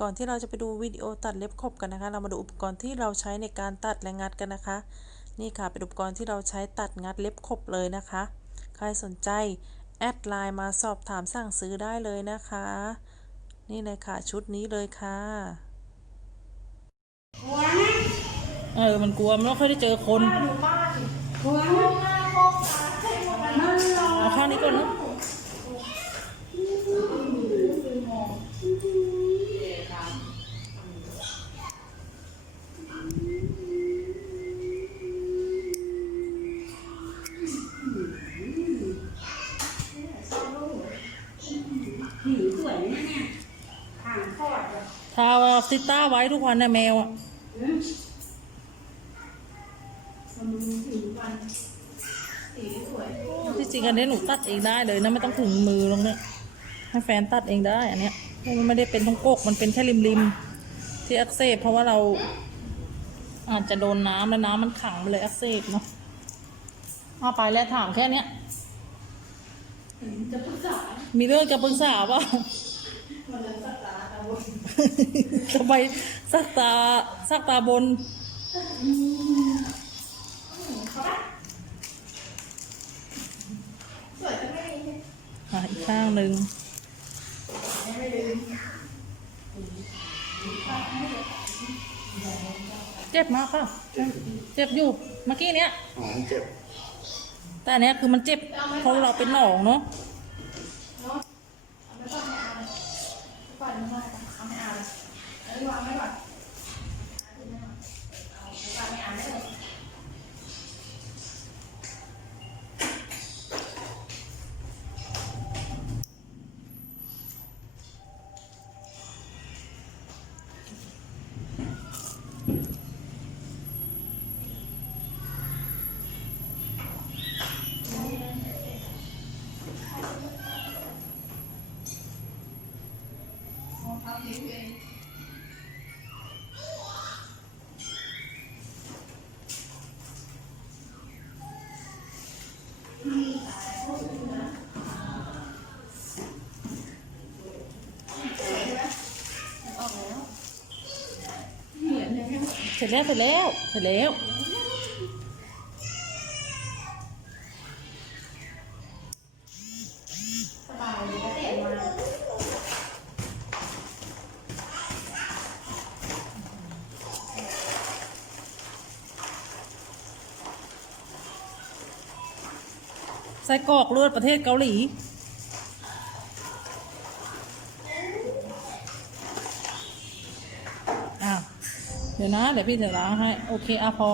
ก่อนที่เราจะไปดูวิดีโอตัดเล็บขบกันนะคะ เรามาดูอุปกรณ์ที่เราใช้ในการตัดและงัดกันนะคะ นี่ค่ะเป็นอุปกรณ์ที่เราใช้ตัดงัดเล็บขบเลยนะคะ ใครสนใจแอดไลน์มาสอบถามสั่งซื้อได้เลยนะคะ นี่เลยค่ะชุดนี้เลยค่ะหัวนะเออมันกลัวมันไม่ค่อยได้เจอคนหัวนะมันรอเอาข้างนี้ก่อนนะ หืมสวยนะเนี่ยห่างคลอดเลย ทาซิต้าไว้ทุกวันนะแมวอะหืมมันมีสีวันสีสวยที่จริงอันนี้หนูตัดเองได้เลยนะไม่ต้องถึงมือลงเนี่ยให้แฟนตัดเองได้อันเนี้ยเพราะมันไม่ได้เป็นทั้งกกมันเป็นแค่ริมๆที่อักเสบเพราะว่าเราอาจจะโดนน้ำแล้วน้ำมันขังไปเลยอักเสบเนาะเอาไปแล้วถามแค่เนี้ยจะปรึกษามีเรื่องจะปรึกษาป่ะ มันจะสักษาตะวันทำไมสักตาสักตาบนเขาปะสวยจะไม่ดีอะอีกข้างหนึ่งเจ็บมากป่ะ เจ็บอยู่ เมื่อกี้เนี้ย อ๋อเจ็บ แต่อันเนี้ยคือมันเจ็บเพราะเราเป็นหนองเนาะ ไม่ต้องไม่เอาเลยปล่อยมันมาเอาไม่เอาเลย เอาวางไว้ก่อนเอาไม่เอาได้เลย เส ร็จแล้วเสร็จแล้วเสร็จแล้ว สบายเลยเด็ดมาไส้กรอกเลือดประเทศเกาหลีอ้าว เดี๋ยวนะ เดี๋ยวพี่จะล้างให้ โอเคอะพอ